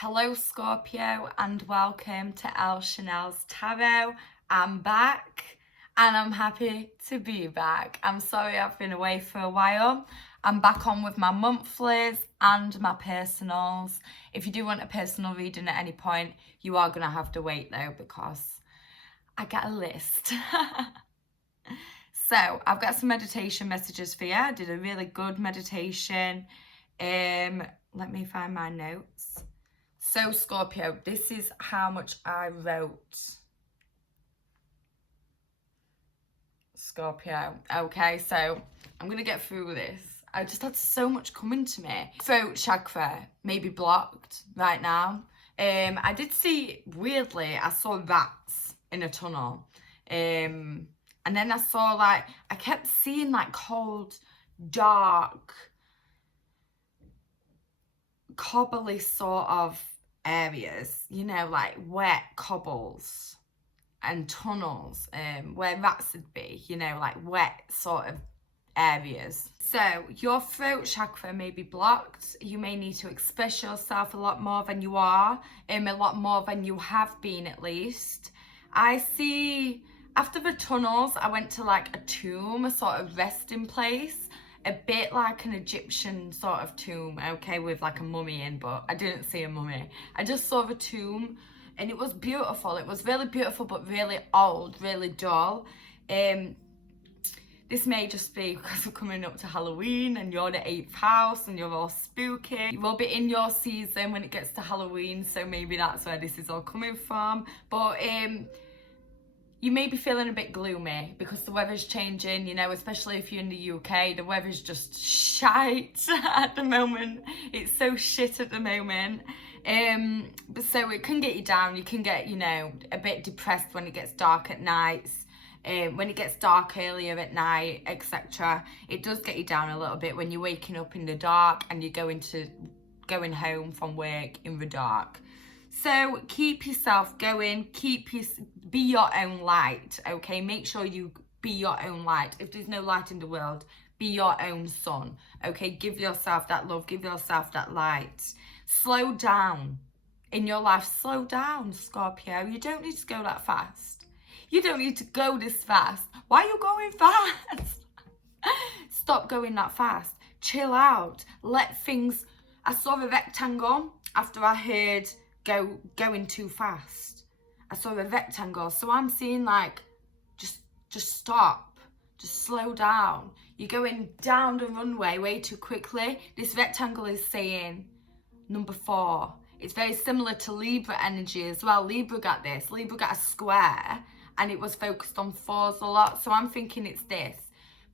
Hello Scorpio and welcome to El Chanel's Tarot. I'm back and I'm happy to be back. I'm sorry I've been away for a while. I'm back on with my monthlies and my personals. If you do want a personal reading at any point, you are going to have to wait though because I got a list. So I've got some meditation messages for you. I did a really good meditation. Let me find my notes. So Scorpio, this is how much I wrote. Scorpio. Okay, so I'm going to get through this. I just had so much coming to me. Throat chakra may be blocked right now. I did see, weirdly, I saw rats in a tunnel. And then I saw I kept seeing cold, dark, cobbly sort of areas, like wet cobbles and tunnels where rats would be, like wet sort of areas. So your throat chakra may be blocked. You may need to express yourself a lot more than you are, a lot more than you have been at least. I see after the tunnels, I went to a tomb, a sort of resting place, a bit like an Egyptian sort of tomb, okay, with a mummy in, but I didn't see a mummy. I just saw the tomb and it was beautiful. It was really beautiful, but really old, really dull. This may just be because we're coming up to Halloween and you're the 8th house and you're all spooky. You will be in your season when it gets to Halloween, so maybe that's where this is all coming from. But you may be feeling a bit gloomy because the weather's changing, especially if you're in the UK. The weather's just shite at the moment. It's so shit at the moment. But so it can get you down. You can get, a bit depressed when it gets dark at nights. When it gets dark earlier at night, etc. It does get you down a little bit when you're waking up in the dark and you're going home from work in the dark. So keep yourself going, be your own light, okay? Make sure you be your own light. If there's no light in the world, be your own sun, okay? Give yourself that love, give yourself that light. Slow down in your life, slow down, Scorpio. You don't need to go that fast. You don't need to go this fast. Why are you going fast? Stop going that fast. Chill out, let things... I saw a rectangle after I heard going too fast. I saw a rectangle, so I'm seeing just stop, just slow down. You're going down the runway way too quickly. This rectangle is saying number 4. It's very similar to Libra energy as well. Libra got this. Libra got a square and it was focused on 4s a lot, so I'm thinking it's this.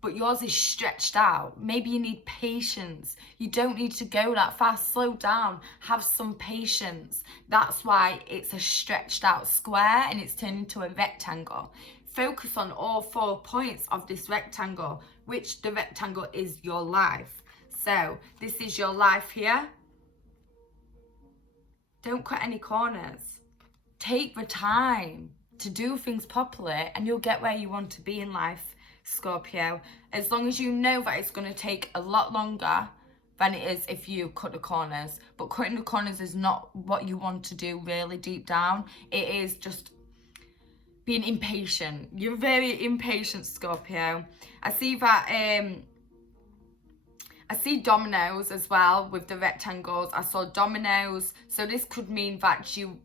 But yours is stretched out. Maybe you need patience. You don't need to go that fast. Slow down. Have some patience. That's why it's a stretched out square and it's turned into a rectangle. Focus on all 4 points of this rectangle, which the rectangle is your life. So this is your life here. Don't cut any corners. Take the time to do things properly and you'll get where you want to be in life, Scorpio, as long as you know that it's going to take a lot longer than it is if you cut the corners. But cutting the corners is not what you want to do really deep down. It is just being impatient. You're very impatient, Scorpio. I see that I see dominoes as well with the rectangles. I saw dominoes, so this could mean that you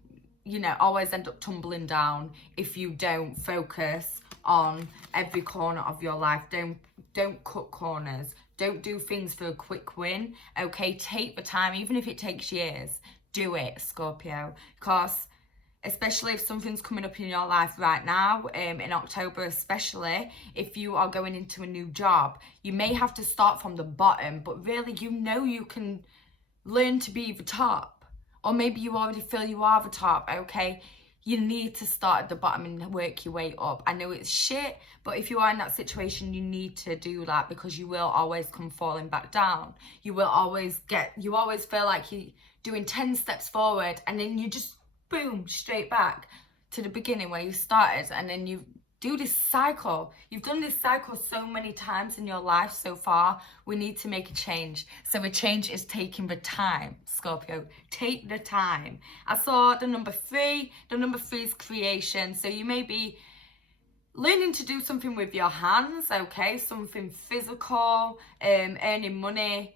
always end up tumbling down if you don't focus on every corner of your life. Don't cut corners. Don't do things for a quick win, okay? Take the time, even if it takes years. Do it, Scorpio, because especially if something's coming up in your life right now, in October especially, if you are going into a new job, you may have to start from the bottom, but really you can learn to be the top. Or maybe you already feel you are the top, okay? You need to start at the bottom and work your way up. I know it's shit, but if you are in that situation, you need to do that because you will always come falling back down. You always feel like you're doing 10 steps forward and then you just, boom, straight back to the beginning where you started and then you Do this cycle. You've done this cycle so many times in your life so far. We need to make a change. So a change is taking the time, Scorpio. Take the time. I saw the number 3. The number 3 is creation. So you may be learning to do something with your hands, okay? Something physical, earning money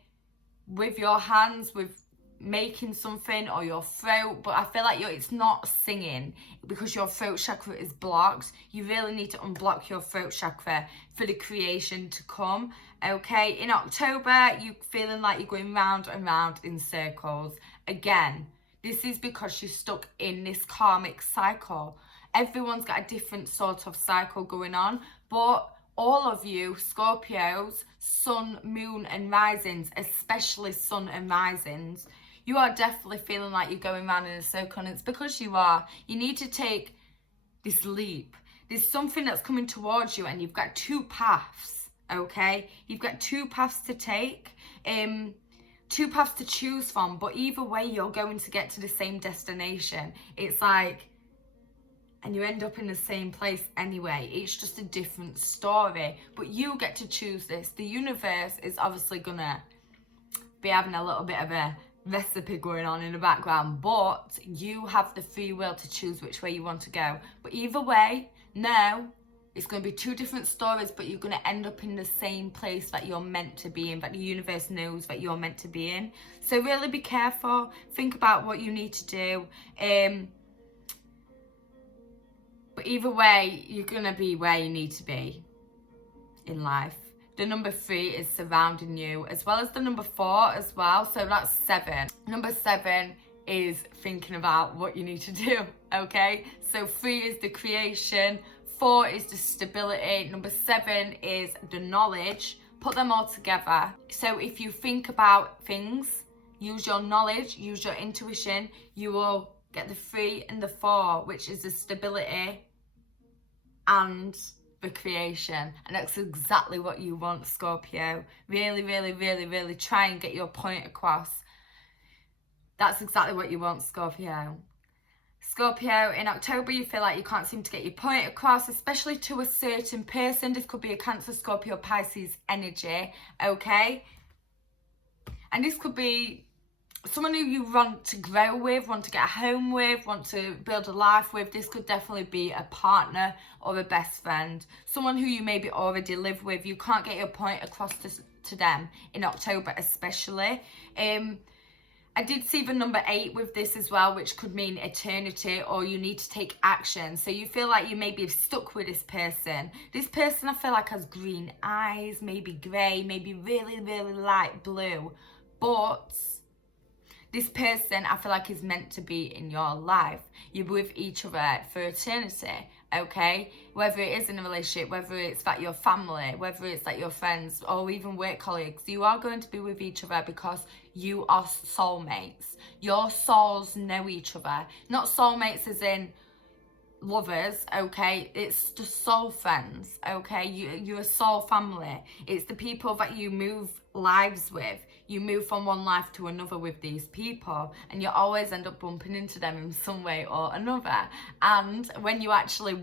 with your hands, with making something, or your throat. But I feel like it's not singing because your throat chakra is blocked. You really need to unblock your throat chakra for the creation to come, okay? In October, you're feeling like you're going round and round in circles. Again, this is because you're stuck in this karmic cycle. Everyone's got a different sort of cycle going on, but all of you Scorpios, sun, moon and risings, especially sun and risings, you are definitely feeling like you're going round in a circle, and it's because you are. You need to take this leap. There's something that's coming towards you, and you've got 2 paths, okay? You've got 2 paths to take, 2 paths to choose from, but either way, you're going to get to the same destination. It's like, and you end up in the same place anyway. It's just a different story, but you get to choose this. The universe is obviously gonna be having a little bit of a recipe going on in the background, but you have the free will to choose which way you want to go. But either way, now it's going to be 2 different stories, but you're going to end up in the same place that you're meant to be in, that the universe knows that you're meant to be in. So really be careful. Think about what you need to do. But either way, you're going to be where you need to be in life. The number 3 is surrounding you, as well as the number 4 as well. So that's 7. Number 7 is thinking about what you need to do, okay? So 3 is the creation, 4 is the stability, number 7 is the knowledge. Put them all together. So if you think about things, use your knowledge, use your intuition, you will get the 3 and the 4, which is the stability and the creation. And that's exactly what you want, Scorpio. Really, really, really, really try and get your point across. That's exactly what you want, Scorpio. Scorpio, in October, you feel like you can't seem to get your point across, especially to a certain person. This could be a Cancer, Scorpio, Pisces energy, okay? And this could be someone who you want to grow with, want to get a home with, want to build a life with. This could definitely be a partner or a best friend. Someone who you maybe already live with. You can't get your point across to them in October especially. I did see the number 8 with this as well, which could mean eternity, or you need to take action. So you feel like you may be stuck with this person. This person, I feel like, has green eyes, maybe grey, maybe really, really light blue. But this person, I feel like, is meant to be in your life. You're with each other for eternity, okay? Whether it is in a relationship, whether it's that your family, whether it's that your friends, or even work colleagues, you are going to be with each other because you are soulmates. Your souls know each other. Not soulmates as in lovers, okay? It's just soul friends, okay? You're a soul family. It's the people that you move lives with. You move from one life to another with these people, and you always end up bumping into them in some way or another. And when you actually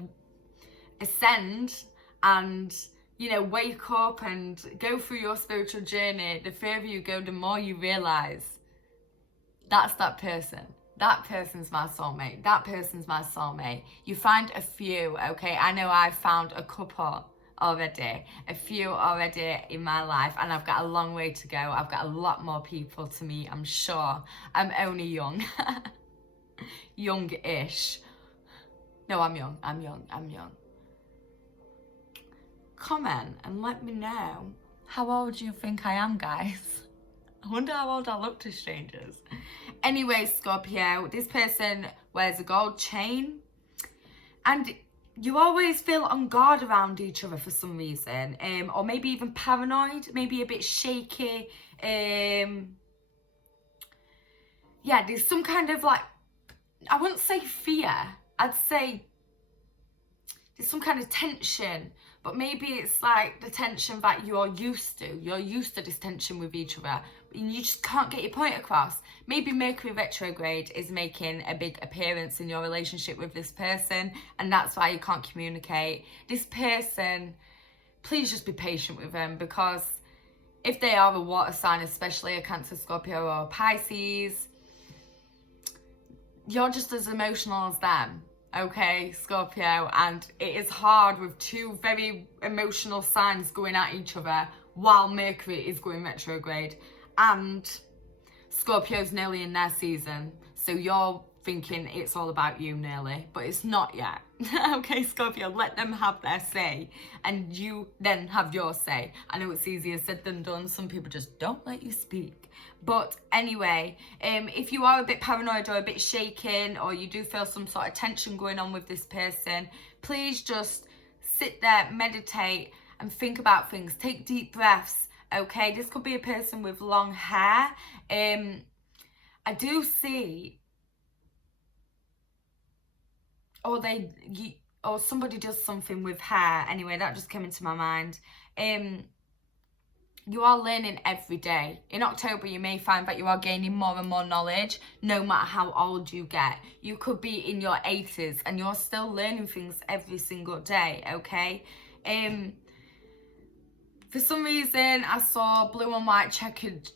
ascend and, you know, wake up and go through your spiritual journey, the further you go, the more you realize that's that person. That person's my soulmate. That person's my soulmate. You find a few, okay? I know I've found a couple already, a few already in my life, and I've got a long way to go. I've got a lot more people to meet, I'm sure. I'm only young. Young-ish. No, I'm young. Comment and let me know, how old do you think I am, guys? I wonder how old I look to strangers. Anyway, Scorpio, this person wears a gold chain, and you always feel on guard around each other for some reason, or maybe even paranoid, maybe a bit shaky. Yeah, there's some kind of, like, I wouldn't say fear, I'd say there's some kind of tension, but maybe it's like the tension that you're used to. You're used to this tension with each other, and you just can't get your point across. Maybe Mercury retrograde is making a big appearance in your relationship with this person, and that's why you can't communicate. This person, please just be patient with them, because if they are a water sign, especially a Cancer, Scorpio or Pisces, you're just as emotional as them. Okay, Scorpio, and it is hard with two very emotional signs going at each other while Mercury is going retrograde, and Scorpio's nearly in their season, so you're thinking it's all about you nearly, but it's not yet. Okay, Scorpio, let them have their say, and you then have your say. I know it's easier said than done. Some people just don't let you speak. But anyway, if you are a bit paranoid or a bit shaken, or you do feel some sort of tension going on with this person, please just sit there, meditate, and think about things. Take deep breaths, okay? This could be a person with long hair. I do see, or somebody does something with hair. Anyway, that just came into my mind. You are learning every day. In October, you may find that you are gaining more and more knowledge, no matter how old you get. You could be in your 80s and you're still learning things every single day, okay? For some reason, I saw blue and white checkered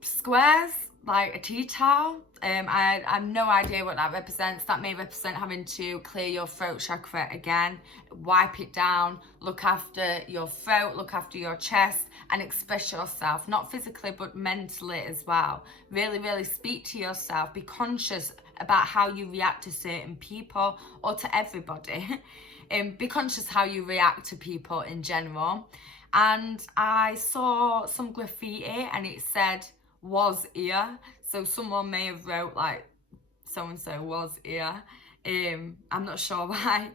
squares, like a tea towel. I have no idea what that represents. That may represent having to clear your throat chakra again, wipe it down, look after your throat, look after your chest, and express yourself, not physically but mentally as well. Really, really speak to yourself. Be conscious about how you react to certain people or to everybody. Be conscious how you react to people in general. And I saw some graffiti and it said, "was here." So someone may have wrote like so-and-so was here. I'm not sure why.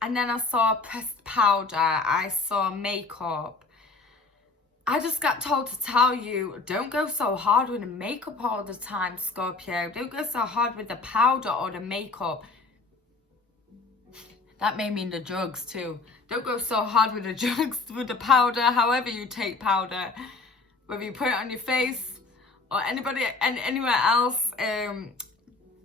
And then I saw pressed powder, I saw makeup. I just got told to tell you, don't go so hard with the makeup all the time, Scorpio. Don't go so hard with the powder or the makeup. That may mean the drugs too. Don't go so hard with the drugs, with the powder, however you take powder. Whether you put it on your face or anywhere else,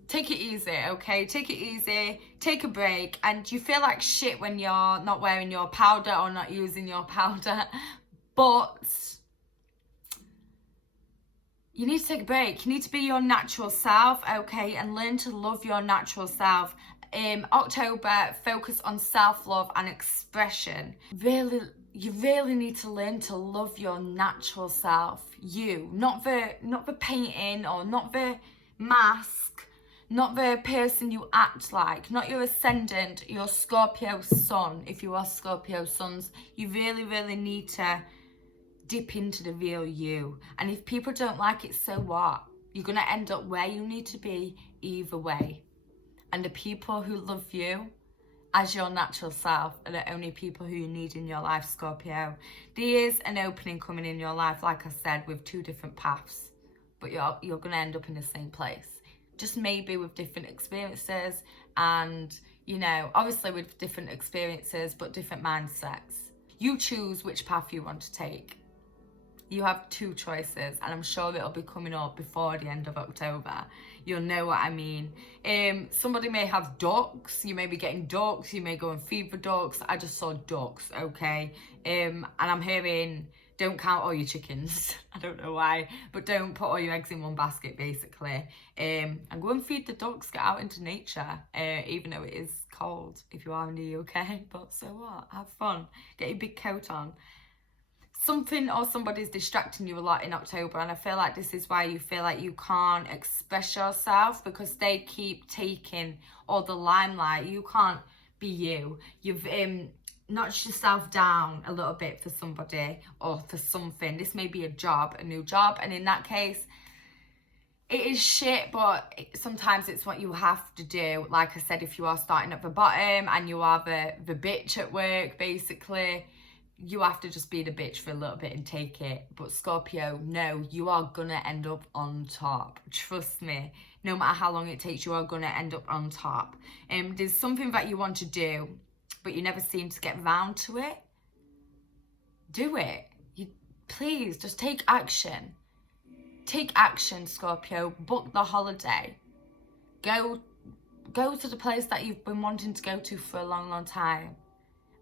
take it easy, okay? Take it easy, take a break. And you feel like shit when you're not wearing your powder or not using your powder, but you need to take a break. You need to be your natural self, okay? And learn to love your natural self. October, focus on self-love and expression. You really need to learn to love your natural self. You, not the painting or not the mask, not the person you act like, not your ascendant, your Scorpio sun. If you are Scorpio suns, you really, really need to dip into the real you. And if people don't like it, so what? You're going to end up where you need to be either way. And the people who love you as your natural self are the only people who you need in your life, Scorpio. There is an opening coming in your life, like I said, with two different paths, but you're going to end up in the same place, just maybe with different experiences, and obviously with different experiences but different mindsets. You choose which path you want to take. You have two choices, and I'm sure it'll be coming up before the end of October. You'll know what I mean. Somebody may have ducks. You may be getting ducks. You may go and feed the ducks. I just saw ducks, okay? And I'm hearing, don't count all your chickens. I don't know why, but don't put all your eggs in one basket, basically. And go and feed the ducks. Get out into nature, even though it is cold if you are in the UK. But so what? Have fun. Get your big coat on. Something or somebody's distracting you a lot in October, and I feel like this is why you feel like you can't express yourself, because they keep taking all the limelight. You can't be you. You've notched yourself down a little bit for somebody or for something. This may be a new job, and in that case, it is shit, but sometimes it's what you have to do. Like I said, if you are starting at the bottom and you are the bitch at work, basically, you have to just be the bitch for a little bit and take it. But Scorpio, no, you are gonna end up on top. Trust me. No matter how long it takes, you are gonna end up on top. There's something that you want to do, but you never seem to get round to it. Do it. Please, just take action. Take action, Scorpio. Book the holiday. Go to the place that you've been wanting to go to for a long, long time.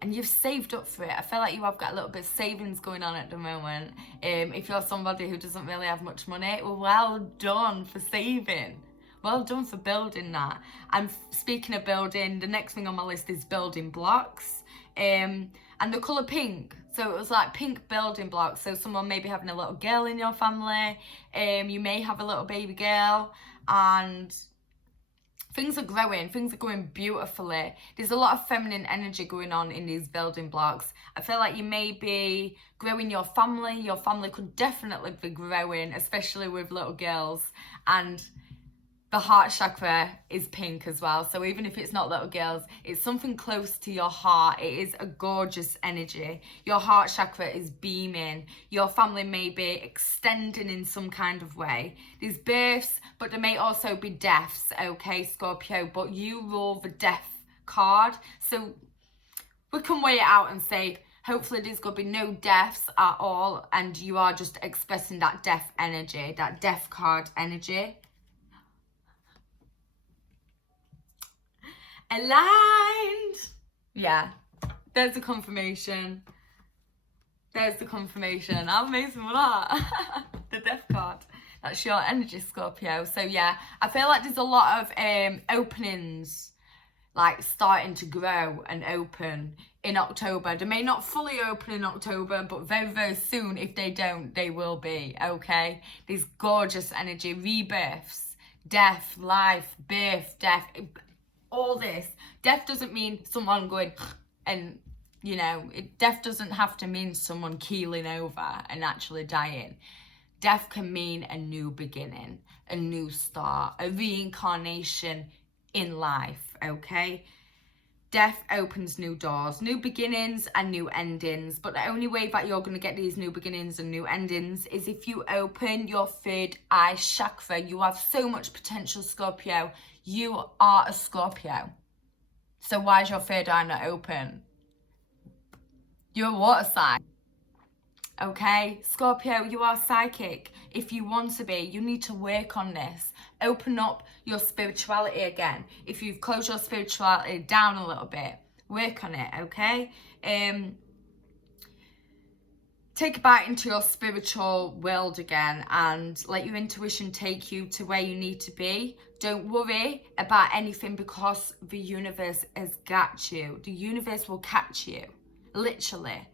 And you've saved up for it. I feel like you have got a little bit of savings going on at the moment. If you're somebody who doesn't really have much money, well done for saving. Well done for building that. And speaking of building, the next thing on my list is building blocks. And the colour pink. So it was like pink building blocks. So someone may be having a little girl in your family. You may have a little baby girl. And things are growing. Things are going beautifully. There's a lot of feminine energy going on in these building blocks. I feel like you may be growing your family. Your family could definitely be growing, especially with little girls. And the heart chakra is pink as well. So even if it's not little girls, it's something close to your heart. It is a gorgeous energy. Your heart chakra is beaming. Your family may be extending in some kind of way. There's births, but there may also be deaths, okay, Scorpio? But you rule the death card. So we can weigh it out and say, hopefully there's going to be no deaths at all. And you are just expressing that death energy, that death card energy. Aligned. Yeah, there's the confirmation. There's the confirmation. I'm amazing with that. The death card. That's your energy, Scorpio. So yeah, I feel like there's a lot of openings, like starting to grow and open in October. They may not fully open in October, but very, very soon, if they don't, they will be, okay? There's gorgeous energy, rebirths, death, life, birth, death, all this. Death doesn't mean someone going and, you know, death doesn't have to mean someone keeling over and actually dying. Death can mean a new beginning, a new start, a reincarnation in life, okay? Death opens new doors, new beginnings and new endings. But the only way that you're going to get these new beginnings and new endings is if you open your third eye chakra. You have so much potential, Scorpio. You are a Scorpio. So why is your third eye not open? You're a water sign. Okay, Scorpio, you are psychic. If you want to be, you need to work on this. Open up your spirituality again. If you've closed your spirituality down a little bit, work on it, okay? Take a bite into your spiritual world again and let your intuition take you to where you need to be. Don't worry about anything because the universe has got you. The universe will catch you, literally.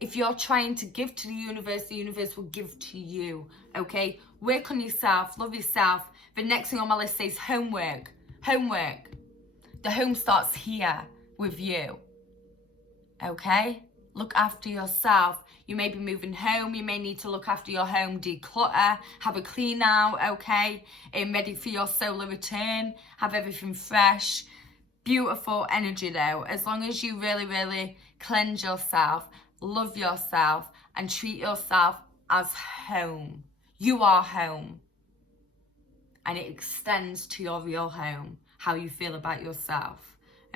If you're trying to give to the universe will give to you, okay? Work on yourself, love yourself. The next thing on my list says homework. Homework. The home starts here with you, okay? Look after yourself. You may be moving home. You may need to look after your home, declutter, have a clean out, okay? Ready for your solar return. Have everything fresh. Beautiful energy though. As long as you really, really cleanse yourself, love yourself and treat yourself as home. You are home. And it extends to your real home, how you feel about yourself,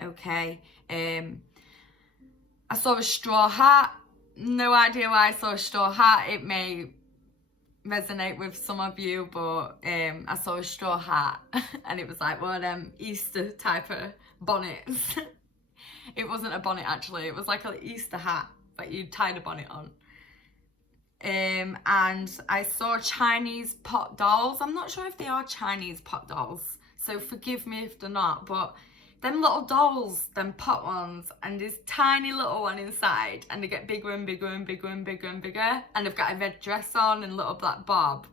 okay? I saw a straw hat. No idea why I saw a straw hat. It may resonate with some of you, but I saw a straw hat and it was like one of them Easter type of bonnets. It wasn't a bonnet actually, it was like an Easter hat that you tied a bonnet on. And I saw Chinese pot dolls. I'm not sure if they are Chinese pot dolls, so forgive me if they're not, but them little dolls, them pot ones, and this tiny little one inside, and they get bigger and bigger and bigger and bigger and bigger, and they've got a red dress on and a little black bob.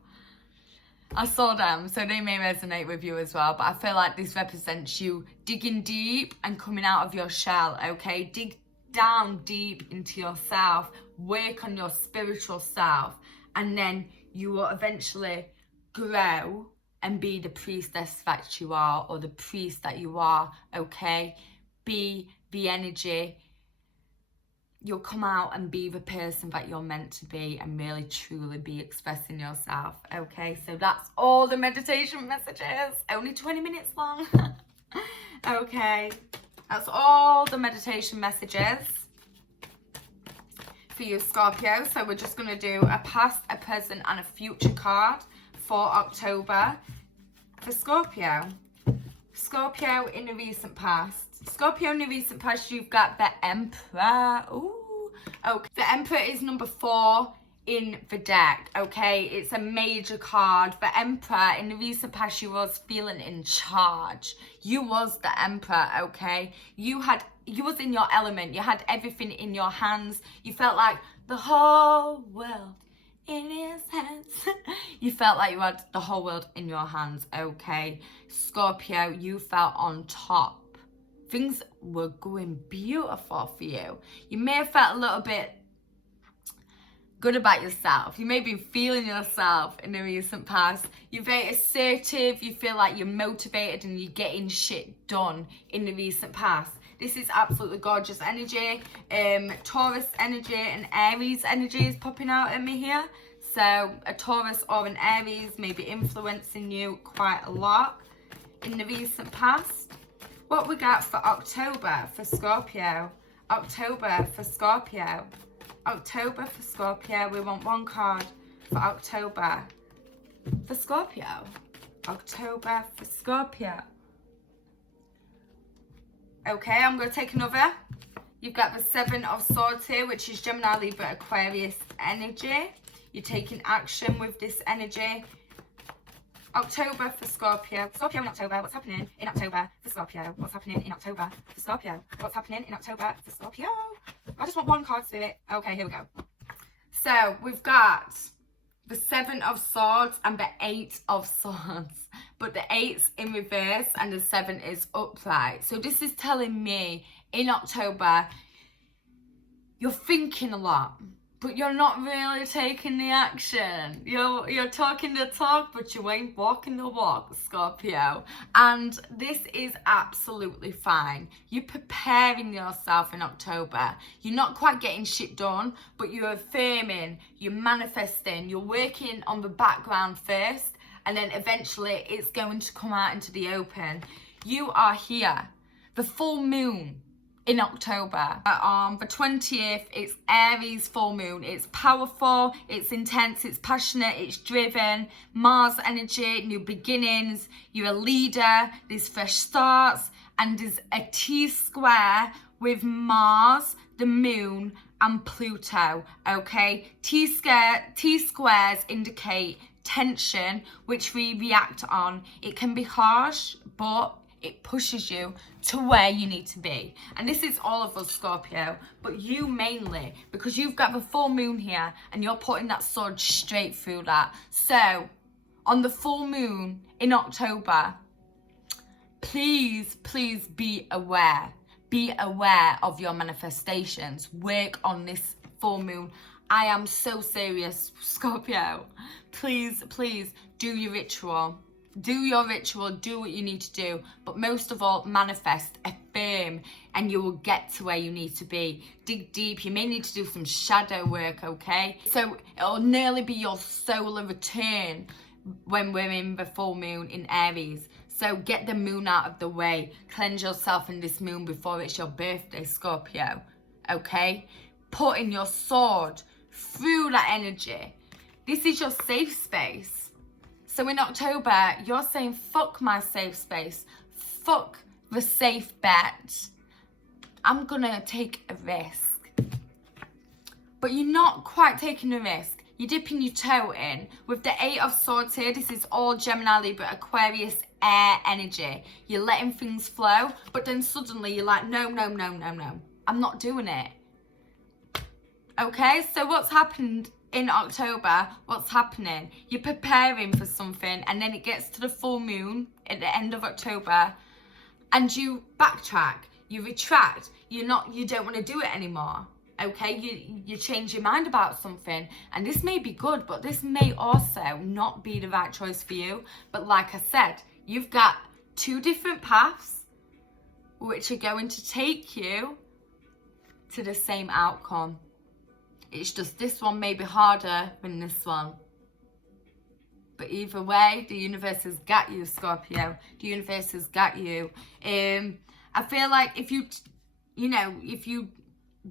I saw them, so they may resonate with you as well, but I feel like this represents you digging deep and coming out of your shell, okay? Dig down deep into yourself, work on your spiritual self, and then you will eventually grow and be the priestess that you are, or the priest that you are, okay? Be the energy you'll come out and be the person that you're meant to be and really truly be expressing yourself. Okay, so that's all the meditation messages. Only 20 minutes long. Okay, that's all the meditation messages for you, Scorpio. So we're just going to do a past, a present and a future card for October for Scorpio. Scorpio in the recent past. Scorpio in the recent past, you've got the Emperor. Ooh. Okay. The Emperor is number 4 in the deck. Okay. It's a major card. The Emperor in the recent past, you was feeling in charge. You was the Emperor. Okay. You was in your element. You had everything in your hands. You felt like the whole world in his hands. You felt like you had the whole world in your hands. Okay. Scorpio, you felt on top. Things were going beautiful for you. You may have felt a little bit good about yourself. You may be feeling yourself in the recent past. You're very assertive. You feel like you're motivated and you're getting shit done in the recent past. This is absolutely gorgeous energy. Taurus energy and Aries energy is popping out at me here. So a Taurus or an Aries may be influencing you quite a lot in the recent past. What we got for October for Scorpio? October for Scorpio. October for Scorpio. We want one card for October for Scorpio. October for Scorpio. Okay, I'm going to take another. You've got the 7 of Swords here, which is Gemini, Libra, Aquarius energy. You're taking action with this energy. October for Scorpio. Scorpio in October. What's happening in October for Scorpio? What's happening in October for Scorpio? What's happening in October for Scorpio? I just want one card to do it. Okay, here we go. So we've got the 7 of Swords and the 8 of Swords. But the 8's in reverse and the 7 is upright. So this is telling me in October, you're thinking a lot, but you're not really taking the action. You're talking the talk, but you ain't walking the walk, Scorpio. And this is absolutely fine. You're preparing yourself in October. You're not quite getting shit done, but you're affirming, you're manifesting, you're working on the background first, and then eventually it's going to come out into the open. You are here. The full moon in October. On the 20th, it's Aries full moon. It's powerful, it's intense, it's passionate, it's driven. Mars energy, new beginnings. You're a leader, there's fresh starts, and there's a T-square with Mars, the moon, and Pluto, okay? T-squares indicate tension, which we react on. It can be harsh, but it pushes you to where you need to be. And this is all of us, Scorpio, but you mainly, because you've got the full moon here and you're putting that sword straight through that. So on the full moon in October, please be aware. Be aware of your manifestations. Work on this full moon. I am so serious, Scorpio. Please do your ritual. Do your ritual, do what you need to do, but most of all, manifest, affirm, and you will get to where you need to be. Dig deep. You may need to do some shadow work, okay? So it'll nearly be your solar return when we're in the full moon in Aries. So get the moon out of the way. Cleanse yourself in this moon before it's your birthday, Scorpio, okay? Put in your sword through that energy. This is your safe space. So in October, you're saying, fuck my safe space. Fuck the safe bet. I'm gonna take a risk. But you're not quite taking a risk. You're dipping your toe in. With the 8 of Swords here, this is all Gemini, Libra, Aquarius, air energy. You're letting things flow, but then suddenly you're like, no. I'm not doing it. Okay, so what's happened in October? What's happening? You're preparing for something, and then it gets to the full moon at the end of October, and you backtrack, you retract. You don't want to do it anymore. Okay, you change your mind about something, and this may be good, but this may also not be the right choice for you. But like I said, you've got 2 different paths which are going to take you to the same outcome. It's just this one may be harder than this one. But either way, the universe has got you, Scorpio. The universe has got you. I feel like if you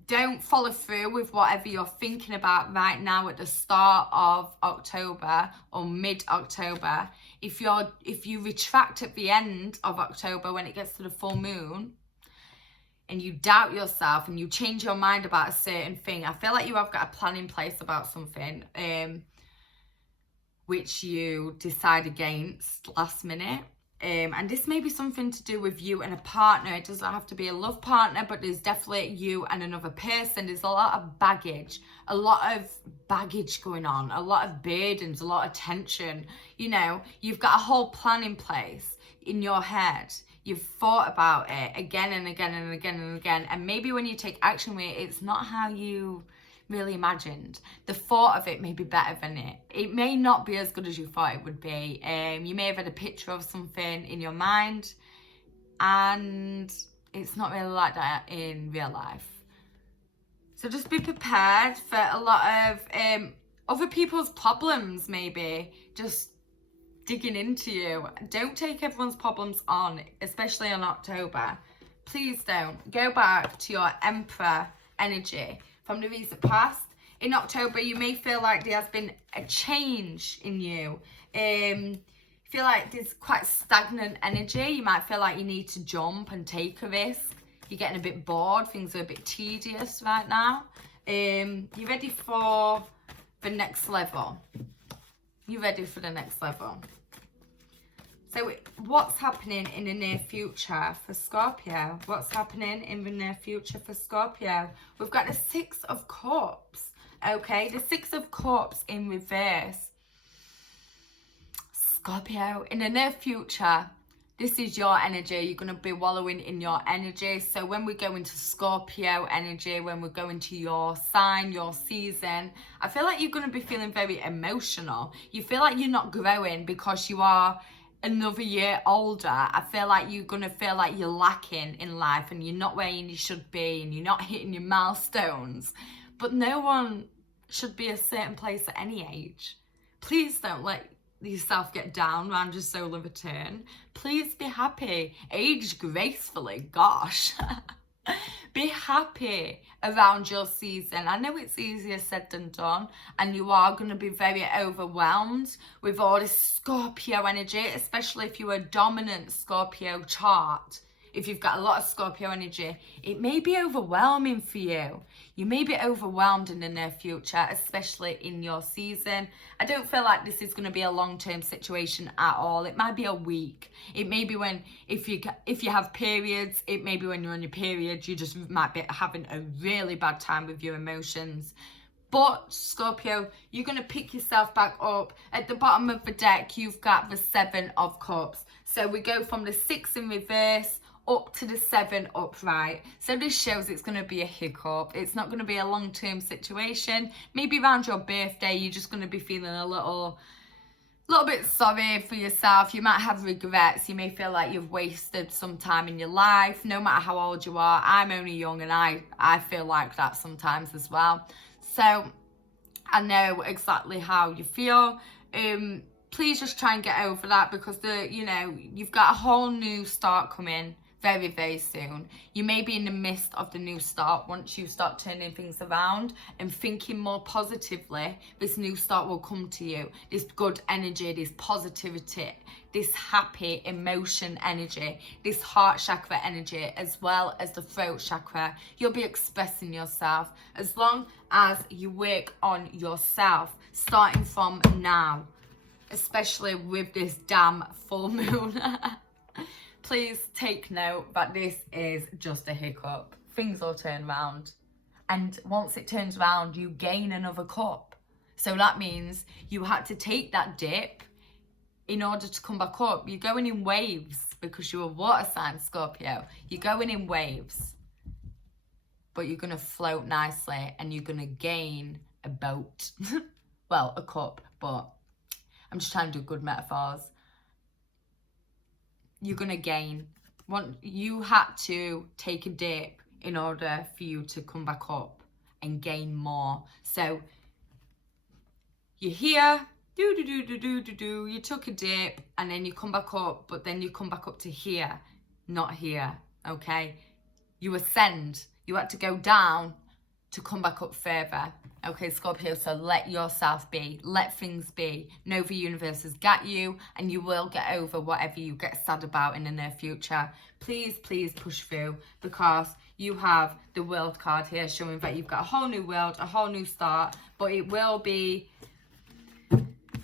don't follow through with whatever you're thinking about right now at the start of October or mid-October, if you retract at the end of October when it gets to the full moon, and you doubt yourself and you change your mind about a certain thing, I feel like you have got a plan in place about something which you decide against last minute. And this may be something to do with you and a partner. It doesn't have to be a love partner, but there's definitely you and another person. There's a lot of baggage going on, a lot of burdens, a lot of tension. You know, you've got a whole plan in place in your head. You've thought about it again and again and again and again. And maybe when you take action with it, it's not how you really imagined. The thought of it may be better than it. It may not be as good as you thought it would be. You may have had a picture of something in your mind and it's not really like that in real life. So just be prepared for a lot of other people's problems, maybe just digging into you. Don't take everyone's problems on, especially in October. Please don't. Go back to your Emperor energy from the recent past. In October, you may feel like there has been a change in you. You feel like there's quite stagnant energy. You might feel like you need to jump and take a risk. You're getting a bit bored. Things are a bit tedious right now. You're ready for the next level. You're ready for the next level. So what's happening in the near future for Scorpio? What's happening in the near future for Scorpio? We've got the Six of Cups. Okay, the Six of Cups in reverse. Scorpio, in the near future, this is your energy. You're going to be wallowing in your energy. So when we go into Scorpio energy, when we go into your sign, your season, I feel like you're going to be feeling very emotional. You feel like you're not growing because you are another year older. I feel like you're going to feel like you're lacking in life and you're not where you should be and you're not hitting your milestones. But no one should be a certain place at any age. Please don't let yourself get down around your solar return. Please be happy. Age gracefully, gosh. Be happy around your season. I know it's easier said than done, and you are going to be very overwhelmed with all this Scorpio energy, especially if you're a dominant Scorpio chart. If you've got a lot of Scorpio energy, it may be overwhelming for you. You may be overwhelmed in the near future, especially in your season. I don't feel like this is going to be a long-term situation at all. It might be a week. It may be when, if you have periods, it may be when you're on your period, you just might be having a really bad time with your emotions. But Scorpio, you're going to pick yourself back up. At the bottom of the deck, you've got the Seven of Cups. So we go from the 6 in reverse up to the 7 upright. So this shows it's going to be a hiccup. It's not going to be a long-term situation. Maybe around your birthday, you're just going to be feeling a little bit sorry for yourself. You might have regrets. You may feel like you've wasted some time in your life, no matter how old you are. I'm only young and I feel like that sometimes as well. So I know exactly how you feel. Please just try and get over that, because you've got a whole new start coming very, very soon. You may be in the midst of the new start. Once you start turning things around and thinking more positively, this new start will come to you. This good energy, this positivity, this happy emotion energy, this heart chakra energy, as well as the throat chakra. You'll be expressing yourself as long as you work on yourself, starting from now, especially with this damn full moon. Please take note that this is just a hiccup. Things will turn around. And once it turns around, you gain another cup. So that means you had to take that dip in order to come back up. You're going in waves because you're a water sign, Scorpio. You're going in waves. But you're going to float nicely and you're going to gain a boat. Well, a cup, but I'm just trying to do good metaphors. You're going to gain. You had to take a dip in order for you to come back up and gain more. So you're here, you took a dip and then you come back up, but then you come back up to here, not here, okay? You ascend, you had to go down to come back up further. Okay, Scorpio, so let yourself be, let things be. Know the universe has got you and you will get over whatever you get sad about in the near future. Please, please push through, because you have the world card here showing that you've got a whole new world, a whole new start, but it will be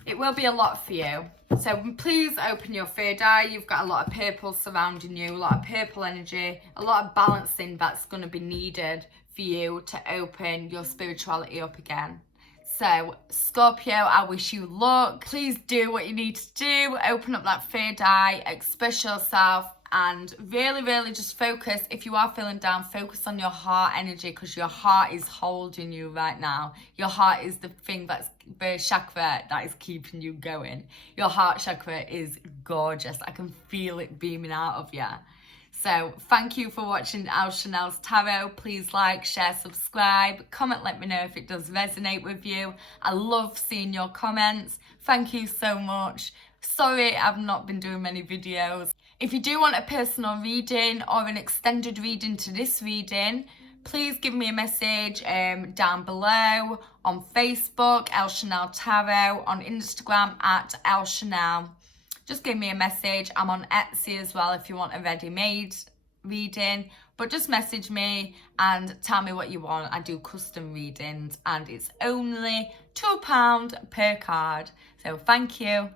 a lot for you. So please open your third eye. You've got a lot of purple surrounding you, a lot of purple energy, a lot of balancing that's going to be needed for you to open your spirituality up again. So Scorpio, I wish you luck. Please do what you need to do. Open up that third eye, express yourself, and really, really just focus. If you are feeling down, focus on your heart energy, because your heart is holding you right now. Your heart is the thing that's the chakra that is keeping you going. Your heart chakra is gorgeous. I can feel it beaming out of you. So thank you for watching Al Chanel's Tarot. Please like, share, subscribe, comment, let me know if it does resonate with you. I love seeing your comments. Thank you so much. Sorry I've not been doing many videos. If you do want a personal reading or an extended reading to this reading, please give me a message down below, on Facebook, El Chanel Tarot, on Instagram at El Chanel. Just give me a message. I'm on Etsy as well if you want a ready-made reading. But just message me and tell me what you want. I do custom readings and it's only £2 per card. So thank you.